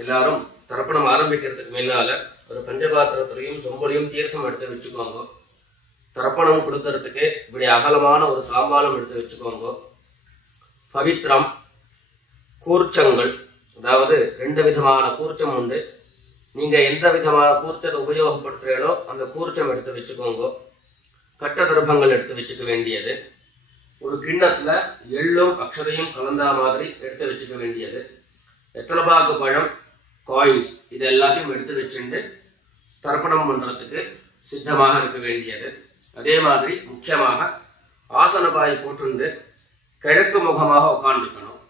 எல்லாரும் தர்ப்பணம் ஆரம்பிக்கிறதுக்கு முன்னால ஒரு பஞ்சபாத்திரத்திலையும் சொம்பலையும் தீர்த்தம் எடுத்து வச்சுக்கோங்க. தர்ப்பணம் கொடுக்கறதுக்கு இப்படி அகலமான ஒரு தாம்பாலம் எடுத்து வச்சுக்கோங்க. பவித்திரம், கூர்ச்சங்கள், அதாவது 2 விதமான கூர்ச்சம் உண்டு. நீங்க எந்த விதமான கூர்ச்சத்தை உபயோகப்படுத்துறீங்களோ அந்த கூர்ச்சம் எடுத்து வச்சுக்கோங்க. கட்ட தர்ப்பங்கள் எடுத்து வச்சுக்க வேண்டியது. ஒரு கிண்ணத்துல எள்ளும் அக்ஷதையும் கலந்தா மாதிரி எடுத்து வச்சுக்க வேண்டியது. வெத்தலைபாக்கு பழம், காயின்ஸ், இது எல்லாத்தையும் எடுத்து வச்சுட்டு தர்ப்பணம் பண்றதுக்கு சித்தமாக இருக்க வேண்டியது. அதே மாதிரி முக்கியமாக ஆசனபாய் போட்டு கிழக்கு முகமாக உட்காந்துருக்கணும்.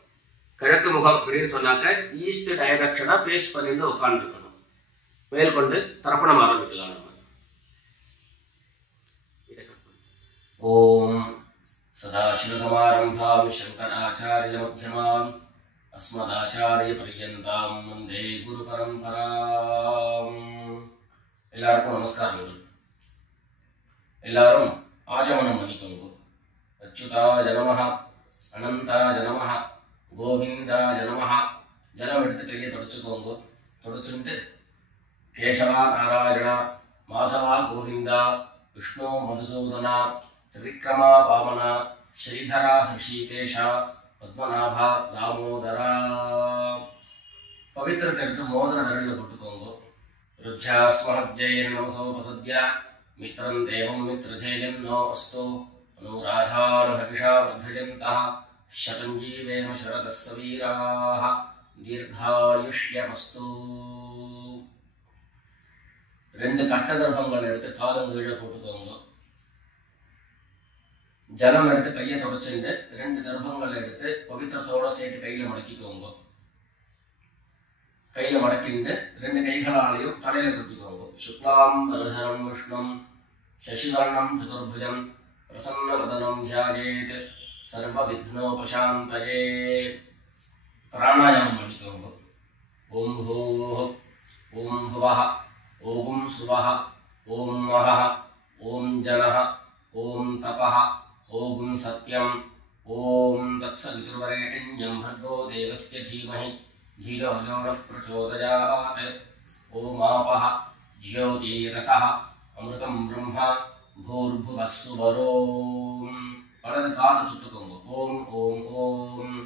கிழக்கு முகம் அப்படின்னு சொன்னாக்க ஈஸ்ட் டைரக்ஷனா ஃபேஸ் பண்ணிட்டு உட்காந்துருக்கணும். மேற்கொண்டு தர்ப்பணம் ஆரம்பிக்கலாம். நம்ம ஓம் சதாசிவசமாரம்பாம் சங்கராச்சாரிய மத்யமாம் அஸ்மதாச்சாரிய பர்யந்தாம் வந்தே குரு பரம்பராம். எல்லாருக்கும் நமஸ்காரங்கள். எல்லாரும் ஆச்சமனம் பண்ணிக்கோங்க. அச்சுதாய நமஹ, அனந்தாய நமஹ, கோவிந்தாய நமஹ. ஜலம் எடுத்து கையை தொடச்சுக்கோங்க. தொடச்சுட்டு கேசவா நாராயணா, மாதவா கோவிந்தா, விஷ்ணு மதுசூதனா, திரிவிக்ரமா வாமனா, ஸ்ரீதரா ஹிருஷிகேஷா, பத்மநாபா தாமோதரா. பவித்திரத்தை எடுத்து மோதிர விரலில் போட்டுக்கோங்க. ருத்யாஸ்மஹத்யைர் நமசோபசத்ய மித்ரம் தேவம் மித்ரதேயம் நோ அஸ்து அனுராதானுஹவிஷா வர்தயந்தः சதம் ஜீவேம சரதஸ்ஸ வீராः தீர்காயுஷ்யமஸ்து. 2 கட்ட தர்ப்பங்கள் எடுத்து காலங்கீழ போட்டுக்கோங்க. ஜலம் எடுத்து கையை தொடச்சுட்டு 2 தர்ப்பங்கள் எடுத்து பவித்திரத்தோட சேர்த்து கையில மடக்கிக்கோங்க. கையில மடக்கிட்டு 2 கைகளாலையும் தலையில குத்திக்கோங்க. சுக்லாம் வரதரம் விஷ்ணும் சசிவர்ணம் சதுர்புஜம் பிரசன்னவதனம் தியாயேத் சர்வ விக்னோபசாந்தயே. பிராணாயாமம் பண்ணிக்கோங்க. ஓம் பூஹ், ஓம் புவஹ, ஓம் சுவஹ, ஓம் மஹஹ, ஓம் ஜனஹ, ஓம் தபஹ, ஓம் சத்யம், ஓம் தத்சவிதுர்வரேண்யம் भर्गो देवस्य धीमहि धियो यो नः प्रचोदयात्. ஓம் ஆபஹ ஜ்யோதிரசஹ அமிர்தம் பிரம்மா பூர்புவः சுவரோம். வலது காது தொட்டுக்கோங்க. ஓம் ஓம் ஓம்.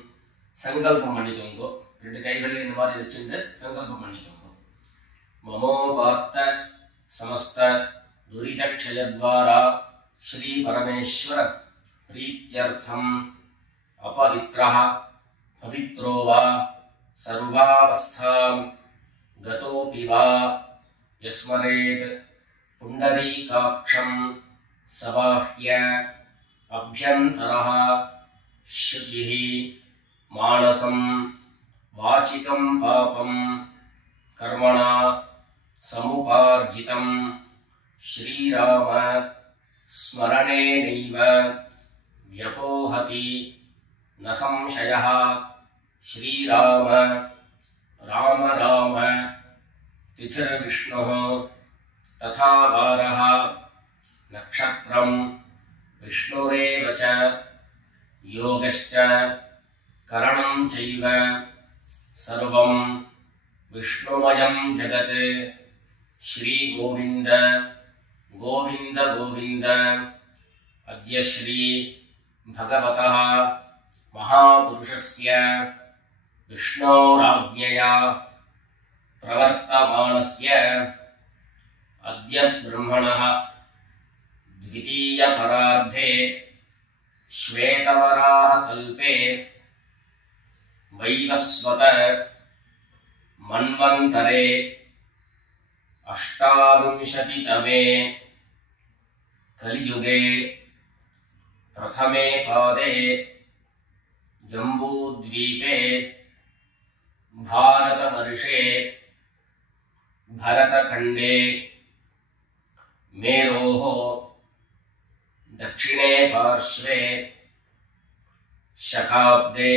சங்கல்பம் பண்ணிக்கோங்க. 2 கைகளையும் இந்த மாதிரி வச்சுட்டு சங்கல்பம் பண்ணிக்கோங்க. மமோபாத்த சமஸ்த துரிதக்ஷயத்வாரா ஸ்ரீ பரமேஸ்வர प्रीत्यर्थम अपवित्रः पवित्रो वा सर्वावस्थां गतोऽपि वा यस्मरेत् पुण्डरीकाक्षं सबाह्य अभ्यन्तरः शुचिः मानसं वाचिकं पापं कर्मणा समुपार्जितं श्रीराम स्मरणेनैव व्यपोहति न संशयः. श्रीराम राम राम तिथिर्विष्णुः तथा वारः नक्षत्रं विष्णुरेव च योगश्च करणं चैव सर्वं विष्णुमयं जगत्. श्री गोविंद गोविंद गोविंद. अद्य श्री भगवतः महापुरुषस्य विष्णोराज्ञया प्रवर्तमानस्य अद्य ब्रह्मणः द्वितीयपरार्धे श्वेतवराह कल्पे वैवस्वत मन्वन्तरे 28तमे कलियुगे प्रथमे पादे जम्बूद्वीपे भारतवर्षे भरतखण्डे मेरोः दक्षिणे पार्श्वे शकाब्दे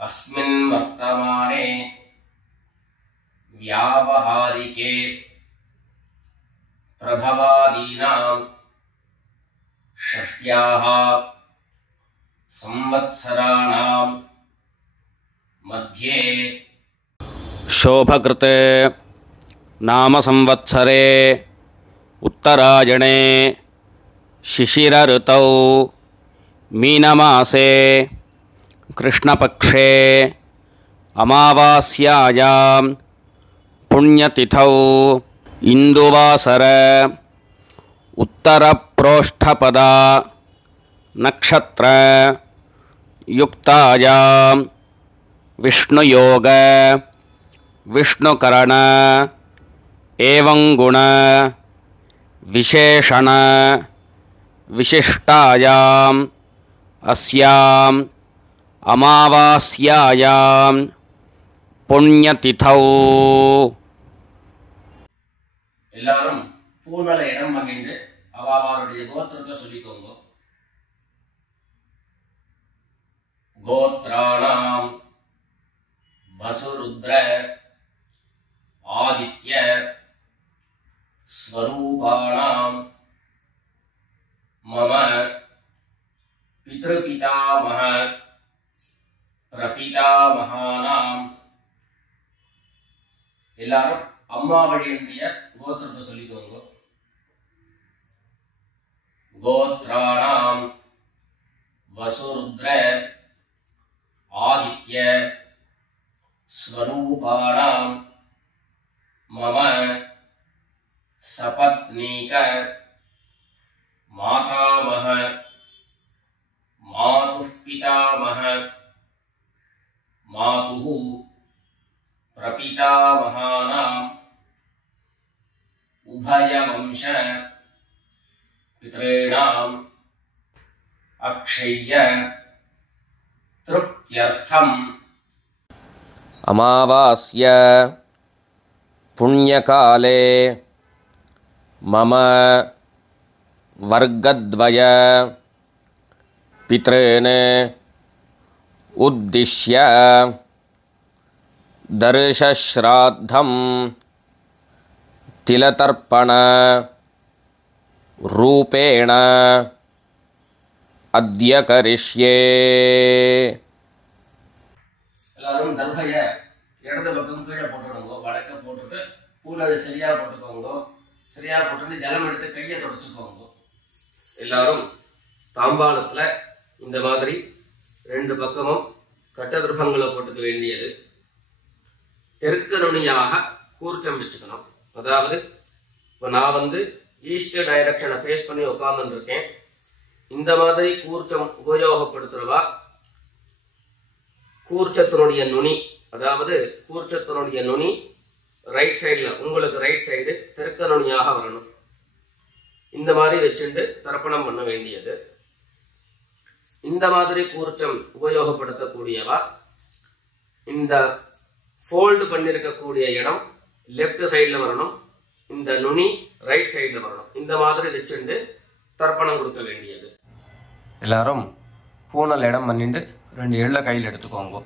अस्मिन् वर्तमाने व्यावहारिके प्रभवादीनां षष्ट्याः संवत्सराणां मध्ये शोभकृते नाम संवत्सरे उत्तरायणे शिशिरऋतौ मीनमासे कृष्णपक्षे अमावास्यायां पुण्यतिथौ इंदुवासर उत्तरप्रोष्ठपदा नक्षत्र युक्तायां विष्णुयोग विष्णुकरण एवं गुण विशेषण विशिष्टायां अस्यां अमावास्यायां पुण्यतिथौ எல்லாரும் பூநல இடம் பண்ணிட்டு அவளுடைய கோத்திரத்தை சொல்லிக்கோங்க. கோத்ராணாம் வசுருத்ர ஆதித்ய ஸ்வரூபாணாம் மம பித்ருபிதாமஹ பிரபிதாமஹானாம். எல்லாரும் அம்மா வழியினுடைய கோத்திரத்தை சொல்லிக்கோங்க. கோத்ராணாம் வசுருத்ர ஆதித்ய ஸ்வரூபாணாம் மம சபத்னீக மாதாமஹ மாதுः பிதாமஹ மாதுः பிரபிதாமஹானாம் उभयवंश पितॄणाम् अक्षय्य तृप्त्यर्थम् अमावास्य पुण्यकाले मम वर्गद्वय पितॄन् उद्दिश्य दर्शश्राद्धम् तिलतर्पण रूपेण अद्य करिष्ये. எல்லாரும் தர்பைய இடது பக்கம் கீழே போட்டுடுங்க. வடக்க போட்டுட்டு பூனது சரியா போட்டுக்கோங்க. சரியா போட்டுட்டு ஜலம் எடுத்து கையை தொடச்சுக்கோங்க. எல்லாரும் தாம்பாளத்துல இந்த மாதிரி ரெண்டு பக்கமும் கட்ட திருப்பங்களை போட்டுக்க வேண்டியது. தெற்கு நுனியாக கூர்ச்சம் வச்சுக்கணும். அதாவது இப்போ நான் ஈஸ்ட் டைரக்ஷனை ஃபேஸ் பண்ணி உட்கார்ந்துட்டு இருக்கேன். இந்த மாதிரி கூர்ச்சம் உபயோகப்படுத்துறவா கூர்ச்சத்தினுடைய நுனி, அதாவது கூர்ச்சத்தினுடைய நுனி ரைட் சைடில், உங்களுக்கு ரைட் சைடு தெற்கு நுனியாக வரணும். இந்த மாதிரி வச்சுட்டு தர்ப்பணம் பண்ண வேண்டியது. இந்த மாதிரி கூர்ச்சம் உபயோகப்படுத்தக்கூடியவா இந்த ஃபோல்டு பண்ணிருக்கக்கூடிய இடம் லெஃப்ட் சைடில் வரணும். இந்த நுனி ரைட் சைடில் வரணும். இந்த மாதிரி வச்சுட்டு தர்ப்பணம் கொடுக்க வேண்டியது. எல்லாரும் பூனல் இடம் பண்ணிட்டு ரெண்டு எள்ள கையில் எடுத்துக்கோங்க.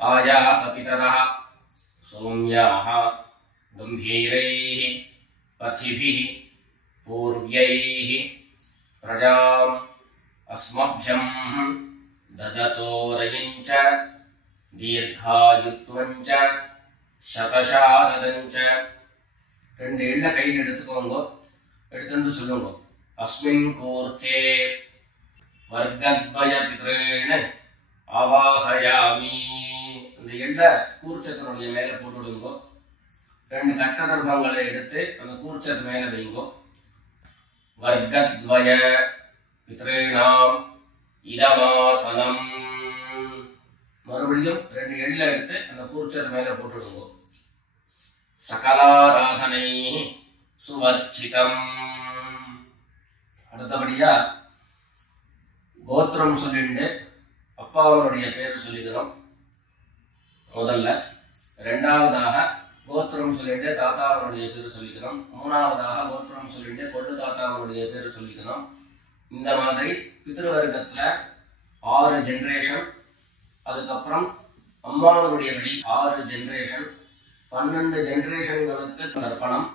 ஆயாத பிதரஹ சௌம்யாஹ கம்பீரைஹ பதிபிஹ பூர்வ்யைஹ பிரஜாம் அஸ்மப்யம் ददतोरयञ्च दीर्घायुत्वञ्च शतशारदञ्च. ரெண்டு எள்ள கையில் எடுத்துக்கோங்க. எடுத்துட்டு சொல்லுங்க. அஸ்மின் கூர்ச்சே வர்க்கத்வய பித்ரேண அவாஹயாமி. அந்த எள்ள கூர்ச்சத்தினுடைய மேல போட்டுடுங்க. ரெண்டு கட்ட தர்பங்களை எடுத்து அந்த கூர்ச்சத்து மேல வைங்க. வர்க்கத்வய பித்ரேணாம் இதமாசனம். மறுபடியும் ரெண்டு எள்ள எடுத்து அந்த கூர்ச்சத்து மேல போட்டுடுங்க. சகலாராதனை சுவர்ச்சிதம். அடுத்தபடியா கோத்திரம் சொல்லிட்டு அப்பாவனுடைய பேர் சொல்லிக்கிறோம் முதல்ல. ரெண்டாவதாக கோத்திரம் சொல்லிட்டு தாத்தாவனுடைய பேர் சொல்லிக்கணும். மூணாவதாக கோத்திரம் சொல்லிட்டு கொள்ளு தாத்தாவனுடைய பேர் சொல்லிக்கணும். இந்த மாதிரி பித்ருவர்க்கத்துல 6 ஜெனரேஷன், அதுக்கப்புறம் அம்மாவனுடைய வழி 6 ஜெனரேஷன், 12 ஜெனரேஷன்களுக்கு தர்ப்பணம்.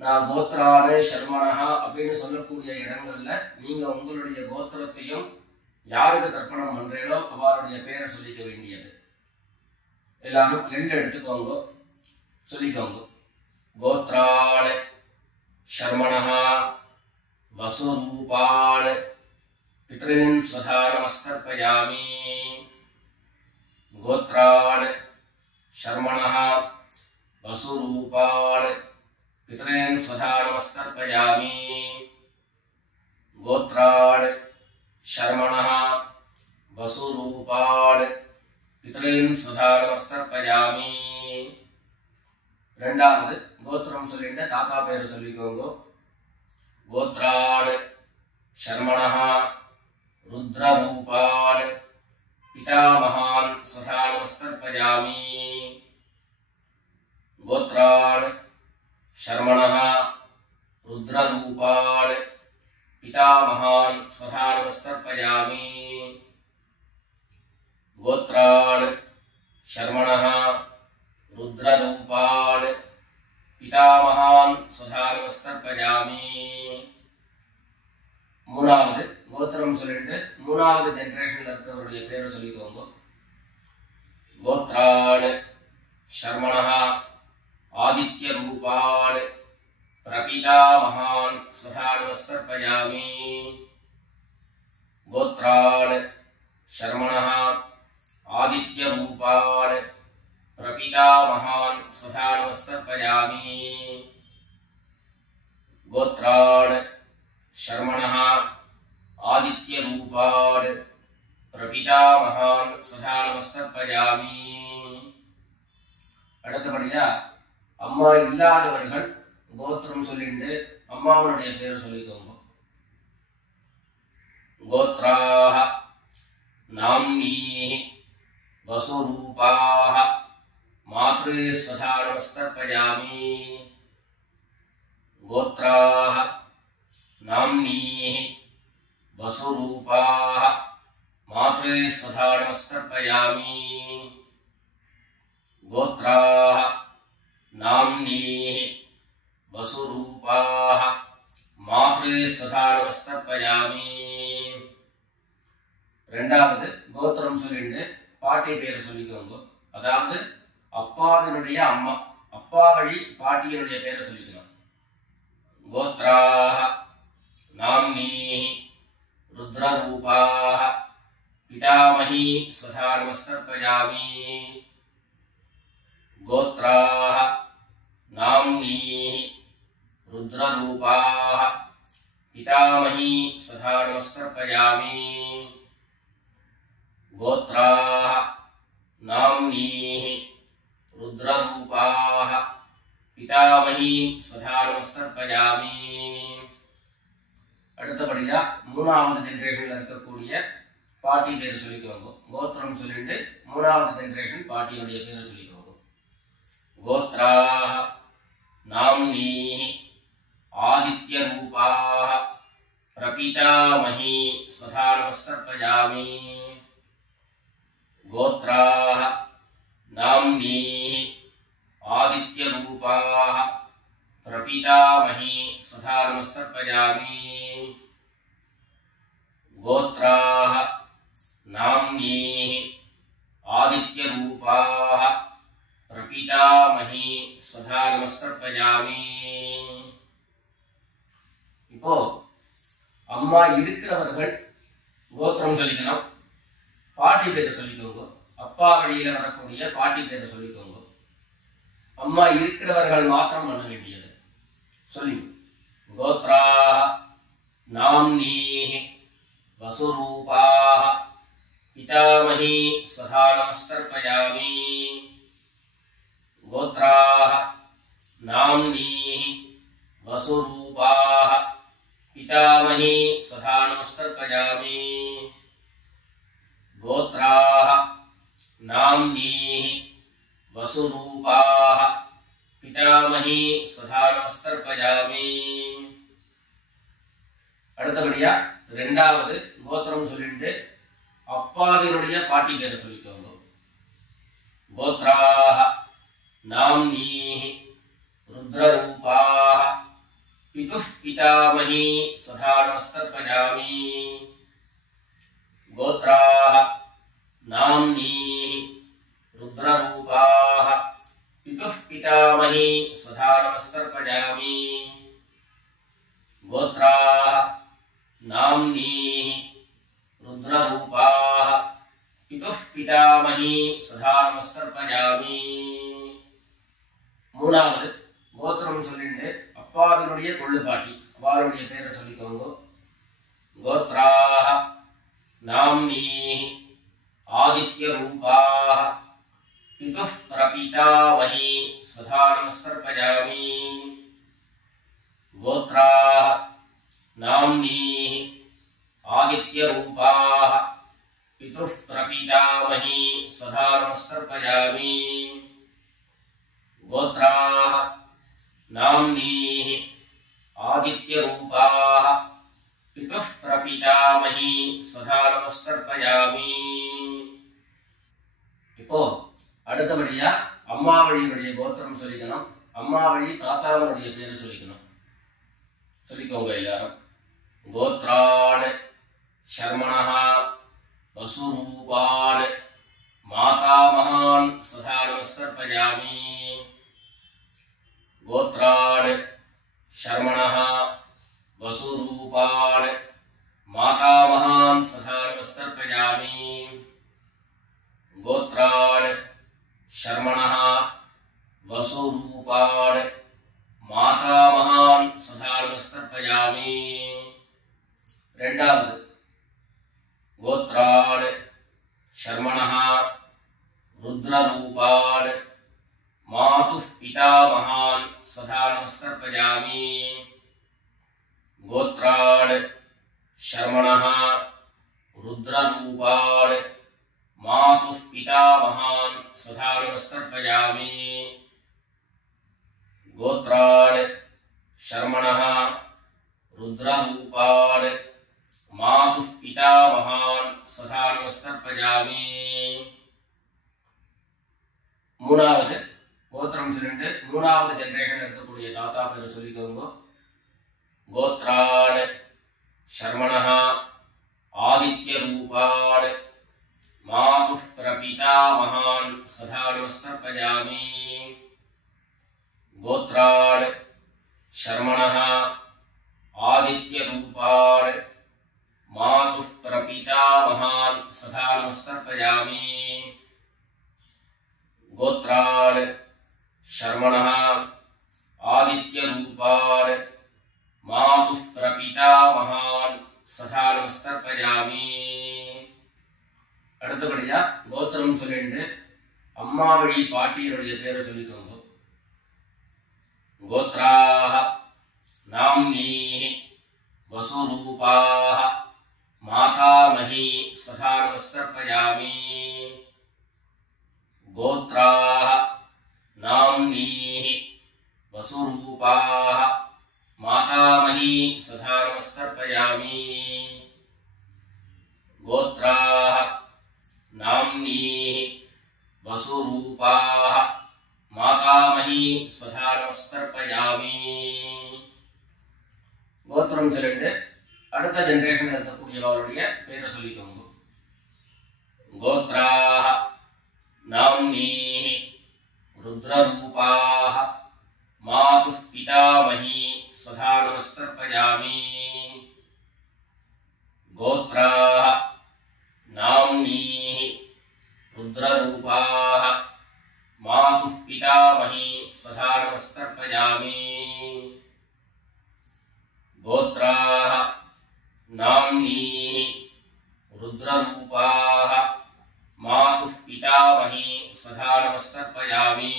நான் கோத்ரான சர்மனஹா அப்படின்னு சொல்லக்கூடிய இடங்கள்ல நீங்க உங்களுடைய கோத்திரத்தையும் யாருக்கு தர்ப்பணம் பண்றீங்களோ அவருடைய பேரை சொல்லிக்க வேண்டியது. எல்லாரும் எள்ளு எடுத்துக்கோங்க, சொல்லிக்கோங்க. கோத்ரான சர்மனஹா வசுரூபான பித்ரீன் ஸ்வதானமஸ்தர்ப்பயாமி. கோத்ரான சர்மனஹா வசுரூபான பித்ரீன் ஸ்வதானமஸ்தர்ப்பயாமி. கோத்ரான் சர்மணஹ வசுரூபான் பித்ரீன் ஸ்வதானமஸ்தர்ப்பயாமி. ரெண்டாவது கோத்திரம் சொல்லிட்டு தாத்தா பேர் சொல்லிக்கோங்க. கோத்ரான் சர்மணஹ ருத்ரரூபான் பிதாமகான் ஸ்வதானமஸ்தர்ப்பயாமி. கோத்ரான் शर्मणः रुद्ररूपान् पितामहान् स्वधानमस्तर्पयामि. गोत्रान् शर्मणः रुद्ररूपान् पितामहान् स्वधानमस्तर्पयामि. மூணாவது கோத்திரம் சொல்லிட்டு மூணாவது ஜெனரேஷன்ல இருக்கிறவருடைய பேரை சொல்லிக்கோங்க. கோத்ரான் शर्मणः आदित्य रूपान् प्रपितामहान् स्वधानमस्तर्पयामि. गोत्रान् शर्मणः आदित्य रूपान् प्रपितामहान् स्वधानमस्तर्पयामि. गोत्रान् शर्मणः आदित्य रूपान् प्रपितामहान् स्वधानमस्तर्पयामि. அடுத்தபடியா அம்மா இல்லாதவர்கள் கோத்திரம் சொல்லிட்டு அம்மாவுடைய பேரை சொல்லிக்கோங்க. கோத்ராஹ நாம்னீஹி வசுரூபாஹ மாத்ரே ஸ்வதானமஸ்தர்ப்பயாமி. கோத்ராஹ நாம்னீஹி வசுரூபாஹ மாத்ரே ஸ்வதானமஸ்தர்ப்பயாமி. गोत्राः नाम्नीः वसुरूपाः मात्रे स्वधानमस्तर्पयामि. ரெண்டாவது கோத்திரம் சொல்லிட்டு பாட்டி பேர் சொல்லிக்கோங்க. அதாவது அப்பாவினுடைய அம்மா, அப்பா வழி பாட்டியினுடைய பேரை சொல்லிக்கணும். கோத்ராः नाम्नीः रुद्ररूपाः पितामही स्वधानमस्तर्पयामि. गोत्राः नाम्नीः रुद्ररूपाः पितामही स्वधानमस्तर्पयामि. गोत्राः नाम्नीः रुद्ररूपाः पितामही स्वधानमस्तर्पयामि. அடுத்தபடியா மூணாவது ஜெனரேஷன்ல இருக்கக்கூடிய பாட்டி பேர் சொல்லிக்கோங்க. கோத்திரம் சொல்லிட்டு மூணாவது ஜெனரேஷன் பாட்டியுடைய பேரை சொல்லிக்கோங்க. गोत्राः नाम्नीः आदित्य रूपाः प्रपितामही स्वधानमस्तर्पयामि. गोत्राः नाम्नीः आदित्य रूपाः प्रपितामही स्वधानमस्तर्पयामि. गोत्राः नाम्नीः आदित्य रूपाः प्रपितामही स्वधानमस्तर्पयामि. இப்போ அம்மா இருக்கிறவர்கள் கோத்திரம் சொல்லிக்கணும், பாட்டி பேரை சொல்லிக்கோங்க. அப்பா வழியில வரக்கூடிய பாட்டி பேரை சொல்லிக்கோங்க. அம்மா இருக்கிறவர்கள் மாத்திரம் பண்ண வேண்டியது சொல்லி. கோத்ராஹ நாம்னீஹி வசுரூபாஹ பிதாமஹி ஸ்வதானமஸ்தர்ப்பயாமி. गोत्राः नाम्नीः वसुरूपाः पितामही स्वधानमस्तर्पयामि. गोत्राः नाम्नीः वसुरूपाः பிதாமகி சதா நமஸ்தர்ப்பயாமி. அடுத்தபடியா ரெண்டாவது கோத்திரம் சொல்லிட்டு அப்பாவினுடைய பாட்டி பேரை சொல்லிக்கோங்க. கோத்ராஹ நாம்னீஹி ருத்ரரூபாஹ பிதுः பிதாமகி சதா நமஸ்தர்ப்பயாமி. கோத்ராஹ நாம்னீஹி ருத்ரரூபாஹ பிதுः பிதாமகி சதா நமஸ்தர்ப்பயாமி. கோத்ராஹ நாம்னீஹி ருத்ரரூபாஹ பிதுः பிதாமகி சதா நமஸ்தர்ப்பயாமி. மூணாவது கோத்திரம் சொல்லிட்டு அப்பாவினுடைய கொள்ளுப்பாட்டி அவருடைய பேரை சொல்லிக்கோங்க. கோத்ராஹ நாம்னீஹி ஆதித்யரூபாஹ பிதுः பிரபிதாமகி சதா நமஸ்தர்ப்பயாமி. கோத்ராஹ நாம்னீஹி ஆதித்யரூபாஹ பிதுः பிரபிதாமகி சதா நமஸ்தர்ப்பயாமி. கோத்ராஹ நாம்னீஹி ஆதித்யரூபாஹ பிதுः பிரபிதாமகி சதா நமஸ்தர்ப்பயாமி. இப்போ அடுத்தபடியா அம்மா வழியுடைய கோத்திரம் சொல்லிக்கணும். அம்மா வழி தாத்தாவனுடைய பேரு சொல்லிக்கணும். சொல்லிக்கோங்க எல்லாரும். கோத்ரான் சர்மணஹ வசுரூபான் மாதாமகான் சதா நமஸ்தர்ப்பயாமி. கோத்ரான் சர்மணஹ வசுரூபான் மாதாமகான் சதா நமஸ்தர்ப்பயாமி. கோத்ரான் சர்மணஹ வசுரூபான் மாதாமகான் சதா நமஸ்தர்ப்பயாமி. ரெண்டாவது கோத்ரான் சர்மணஹ ருத்ரரூபான் மாதுः பிதாமகான் சதா நமஸ்தர்ப்பயாமி. கோத்ரான் சர்மணஹ ருத்ரரூபான் மாதுः பிதாமகான் சதா நமஸ்தர்ப்பயாமி. கோத்ரான் சர்மணஹ ருத்ரரூபான் மாதுः பிதாமகான் சதா நமஸ்தர்ப்பயாமி. மூணாவது கோத்திரம் சொல்லிட்டு மூணாவது ஜெனரேஷன் இருக்கக்கூடிய தாத்தா பேரை சொல்லிக்கோங்க. கோத்ரான் சர்மணஹ ஆதித்யரூபான் மாதுः பிரபிதாமகான் சதா நமஸ்தர்ப்பயாமி. கோத்ரான் சர்மணஹ ஆதித்யரூபான் மாதுः பிரபிதாமகான் சதா நமஸ்தர்ப்பயாமி. கோத்ரான் சர்மணஹ ஆதித்யரூபான் மாதுः பிரபிதாமகான் சதா நமஸ்தர்ப்பயாமி. அடுத்தபடியா கோத்திரம் சொல்லிட்டு அம்மா வழி பாட்டியருடைய பேரை சொல்லிக்கோங்க. கோத்ராஹ நாம்னீஹி வசுரூபாஹ மாதாமகி சதா நமஸ்தர்ப்பயாமி. கோத்ராஹ நாம்னீஹி வசுரூபாஹ மாதாமகி சதா நமஸ்தர்ப்பயாமி. கோத்ராஹ நாம்னீஹி வசுரூபாஹ மாதாமகி சதா நமஸ்தர்ப்பயாமி. கோத்திரம் சொல்லிட்டு அடுத்த ஜெனரேஷன் இருக்கக்கூடியவருடைய பேரை சொல்லிக்கோங்க. கோத்ராஹ நாம்னீஹி ருத்ரரூபாஹ மாதுः பிதாமகி சதா நமஸ்தர்ப்பயாமி. கோத்ராஹ நாம்னீஹி ருத்ரரூபாஹ மாதுः பிதாமகி சதா நமஸ்தர்ப்பயாமி. கோத்ராஹ நாம்னீஹி ருத்ரரூபாஹ மாதுः பிதாமகி சதா நமஸ்தர்ப்பயாமி.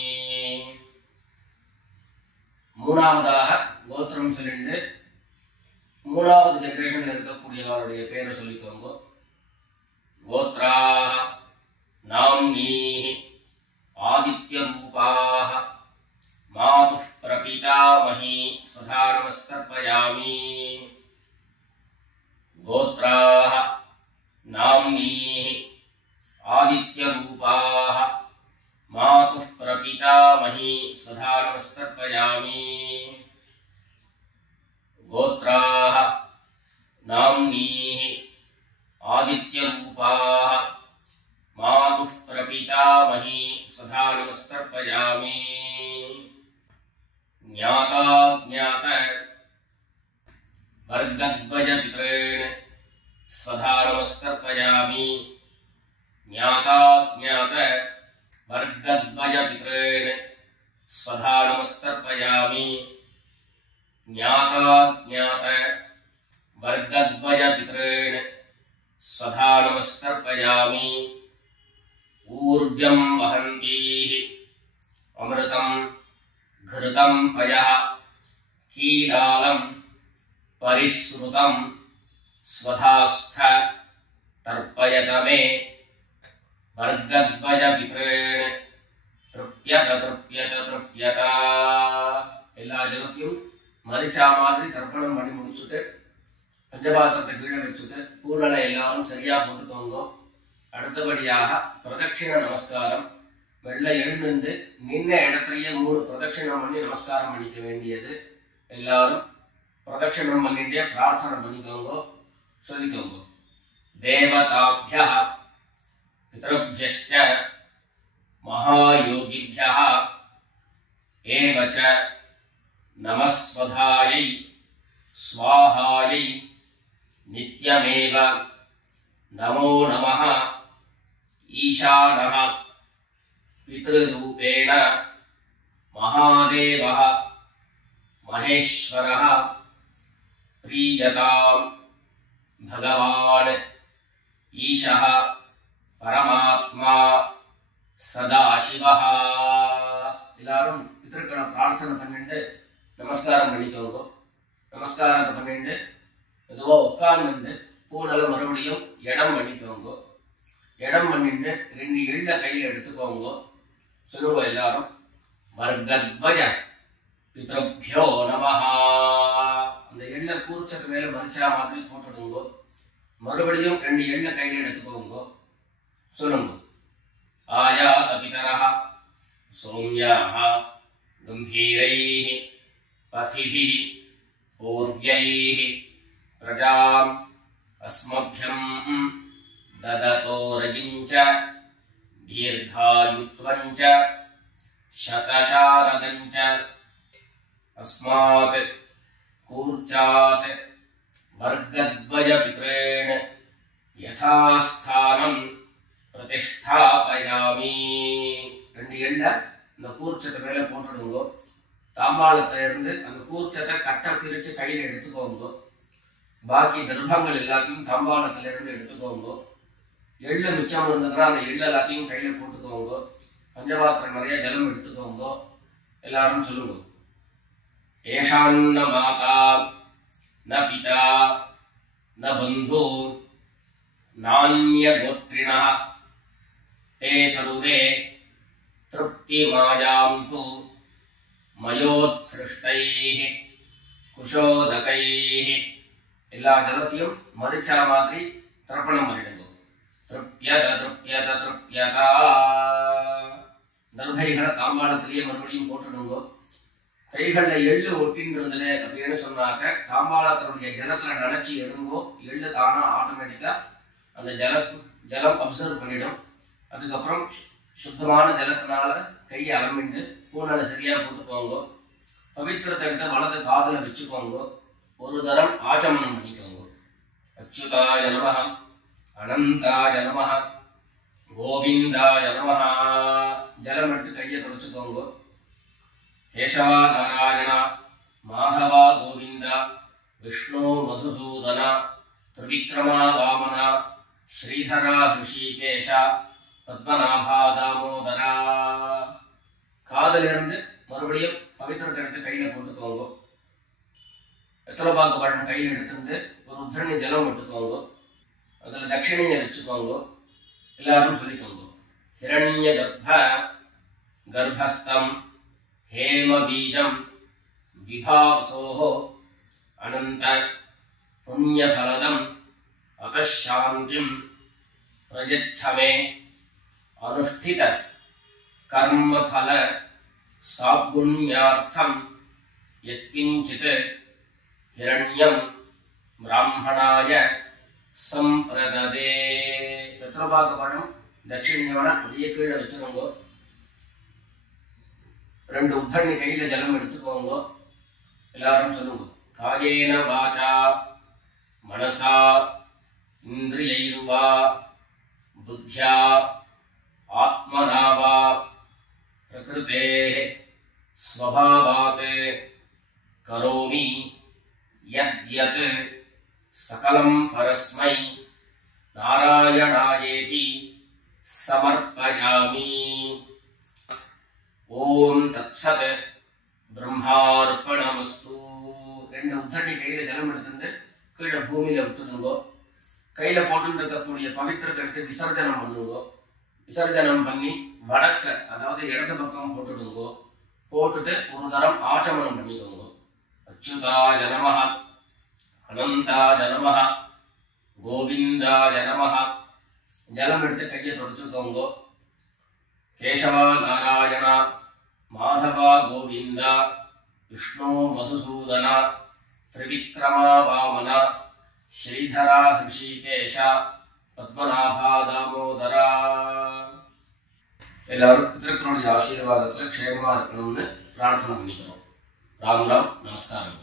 மூணாவதாக கோத்திரம் சொல்லிட்டு மூணாவது ஜெனரேஷன்ல இருக்கக்கூடியவருடைய பேரை சொல்லிக்கோங்க. கோத்ராஹ நாம்னீஹி ஆதித்யரூபாஹ मातुः प्रपीतामही स्वधा नमस्तर्पयामि। गोत्राः नाम्नीः आदित्यरूपाः मातुः प्रपीतामही स्वधा नमस्तर्पयामि। गोत्राः नाम्नीः आदित्यरूपाः मातुः प्रपीतामही स्वधा नमस्तर्पयामि। ज्ञाता ज्ञात वर्गद्वयपितॄन् स्वधा नमस्तर्पयामि। ज्ञाता ज्ञात वर्गद्वयपितॄन् स्वधा नमस्तर्पयामि। ज्ञाता ज्ञात वर्गद्वयपितॄन् स्वधा नमस्तर्पयामि। ऊर्जं वहन्तीः अमृतं घृतं पयः कीलालं परिश्रुतं स्वधास्थ तर्पयत मे। वर्गद्वयपितॄन् तृप्यत तृप्यत तृप्यत। எல்லா ஜனத்தையும் மரிச்சா மாதிரி தர்ப்பணம் பண்ணி முடிச்சுட்டு பஞ்சபாத்திரத்தை கீழே வச்சுட்டு பூரணை எல்லாரும் சரியா போட்டுக்கோங்க. அடுத்தபடியாக பிரதட்சிண நமஸ்காரம். வெள்ளை எழுந்து நின்ன இடத்துலயே 3 பிரதட்சிணம் பண்ணி நமஸ்காரம் பண்ணிக்க வேண்டியது. எல்லாரும் பிரதட்சிணம் பண்ணிட்டே பிரார்த்தனை பண்ணிக்கோங்க, சொல்லிக்கோங்க. தேவதாப்யः பித்ருப்யश्च மகாயோகிभ्यः ஏவச்ச நமஸ்வதாயை ஸ்வாஹாயை நித்யமேவ நமோ நமः ஈசானः पितृरूपेण महादेवः महेश्वरः प्रीयतां भगवान् ईशः परमात्मा सदाशिवः. எல்லாரும் பித்ருக்களை பிரார்த்தனை பண்ணிட்டு நமஸ்காரம் பண்ணிக்கோங்க. நமஸ்காரத்தை பண்ணிட்டு எதுவோ உட்கார்ந்து பூனலை மறுபடியும் இடம் பண்ணிக்கோங்க. இடம் பண்ணிட்டு 2 எள்ள கையில் எடுத்துக்கோங்க. சொல்லுங்க எல்லாரும். வர்கத்வய பித்ருப்யோ நமஹ. அந்த எள்ள கூர்ச்சத்து மேல மரிச்சா மாதிரி போட்டுடுங்க. மறுபடியும் 2 எள்ள கையில் எடுத்துக்கோங்க. சொல்லுங்க. ஆயாத பிதரஹ சௌம்யாஹ கம்பீரைஹ பதிபிஹ பூர்வ்யைஹ பிரஜாம் அஸ்மभ्यம் ददतो रजिञ्च दीर्घायुत्वञ्च शतशारदञ्च अस्मात् कूर्चात् वर्गद्वयपितॄन् यथास्थानं प्रतिष्ठापयामि. 2 எள்ள இந்த கூர்ச்சத்தை மேல போட்டுடுங்க. தாம்பாளத்துல இருந்து அந்த கூர்ச்சத்தை கட்ட பிரிச்சு கையில எடுத்துக்கோங்க. பாக்கி தர்ப்பங்கள் எல்லாத்தையும் தாம்பாளத்துல இருந்து எடுத்துக்கோங்க. எள்ளு மிச்சம் இருந்ததுன்னா அந்த எள்ளு எல்லாத்தையும் கையில போட்டுக்கோங்க. பஞ்சபாத்திரம் நிறைய ஜலம் எடுத்துக்கோங்க. எல்லாரும் சொல்லுங்க. ஏஷான்ன மாதா ந பிதா ந பந்து நான்ய கோத்ரிணः தே சர்வே திருப்தி மாயாம் து மயோத்ஸ்ருஷ்டைः குஷோதகைः. எல்லா ஜலத்தையும் மரிச்சா மாதிரி தர்ப்பணம் பண்ணிடுங்க. திருப்யத திருப்யத திருப்யதா. தர்பைகளை தாம்பாளத்திலேயே மறுபடியும் போட்டுடுங்க. கைகள்ல எள்ளு ஒட்டின்னு இருந்தது அப்படின்னு சொன்னாக்க தாம்பாளத்தினுடைய ஜலத்துல நினைச்சு எடுங்கோ. எள்ளு தானா ஆட்டோமேட்டிக்கா அந்த ஜலம் அப்சர்வ் பண்ணிடும். அதுக்கப்புறம் சுத்தமான ஜலத்தினால கையை அலம்பிண்டு பூனலை சரியா போட்டுக்கோங்க. பவித்திரத்தை எடுத்து வலது காதுல வச்சுக்கோங்க. ஒரு தரம் ஆச்சமனம் பண்ணிக்கோங்க. அச்சுதாய நமஹ அனந்தாய நமஹ கோவிந்தாய நமஹ. ஜலம் எடுத்து கையை தொடச்சுக்கோங்க. கேசவா நாராயண மாதவா கோவிந்த விஷ்ணு மதுசூதன திரிவிக்ரமா வாமன ஸ்ரீதரா ஹிருஷிகேஷ பத்மநாபா தாமோதரா. காதல இருந்து மறுபடியும் பவித்திரத்தை எடுத்து கையில போட்டுக்கோங்க. வெத்தலைப்பாக்கு பழம் கையில் எடுத்துட்டு ஒரு உத்தரணி ஜலம் எடுத்துக்கோங்க. அதில் தட்சிணையை வச்சுக்கோங்க. எல்லாரும் சொல்லிக்கோங்க. ஹிரண்ய கர்ப்ப கர்ப்பஸ்தம் हेमबीजं विभावसोः अनंत पुण्यफलदम् अतः शान्तिं प्रयच्छ मे अनुष्ठित कर्मफल सागुण्यार्थं यत्किंचित् हिरण्यं ब्राह्मणाय संप्रददे. வெத்தலைபாக்கு பழம் தட்சிணையோட அப்படியே கீழே வச்சுக்கோங்க. 2 உத்தரணி கையில ஜலம் எடுத்துக்கோங்க. எல்லாரும் சொல்லுங்க. காயேன வாசா மனசா இந்திரியைர்வா புத்யா ஆத்மனா வா பிரகிருதேஹ ஸ்வபாவாத் கரோமி யத்யத் சகலம் பரஸ்மை நாராயணாயேதி சமர்ப்பயாமி. ஓம் தத்சத் பிரம்மார்ப்பணமஸ்து. 2 உத்தரணி கையில ஜலம் எடுத்துட்டு கீழே பூமியில விட்டுடுங்கோ. கையில போட்டு இருக்கக்கூடிய பவித்திரத்தை எடுத்து விசர்ஜனம் பண்ணுங்கோ. விசர்ஜனம் பண்ணி வடக்க அதாவது இடது பக்கம் போட்டுடுங்கோ. போட்டுட்டு ஒரு தரம் ஆச்சமனம் பண்ணிக்கோங்க. அச்சுதாய நமஹ அனந்தாய நமஹ கோவிந்தாய நமஹ. ஜலம் எடுத்து கையை தொடச்சுக்கோங்க. கேசவா நாராயண மாதவா கோவிந்தா விஷ்ணு மதுசூதன திரிவிக்ரமா வாமன ஸ்ரீதரா ஹிருஷிகேஷ பத்மநாபா தாமோதரா. எல்லாரும் பிதர்களுடைய ஆசீர்வாதத்துல க்ஷேமமா இருக்கணும்னு பிரார்த்தனை பண்ணிக்கிறோம். ராம் ராம். நமஸ்காரம்.